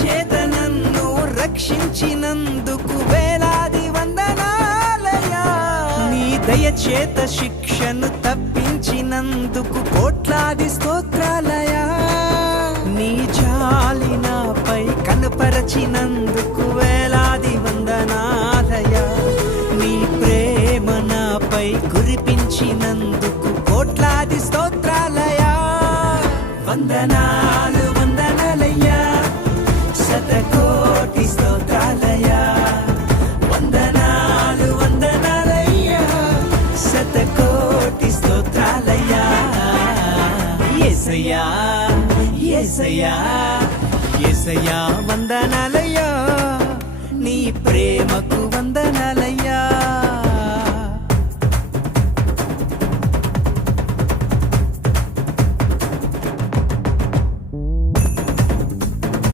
చేత నన్ను రక్షించినందుకు వేలాది వందనాలయ్యా. నీ దయ చేత శిక్షను తప్పించినందుకు కోట్లాది స్తోత్రాలయా. నీ జాలి నాపై కనపరచినందుకు వేలాది వందనాలయా. నీ ప్రేమ నాపై కురిపించినందుకు కోట్లాది స్తోత్రాలయా. వందనాలు వందనాలయ్యా, శతకోటి స్తోత్రాలయా. వందనాలు వందనాలయ్యా, శతకోటి స్తోత్రాలయ్యా. యేసయ్యా యేసయ్యా యేసయ్యా వందనాలయ్యా. నీ ప్రేమకు వందనాలయ్యా.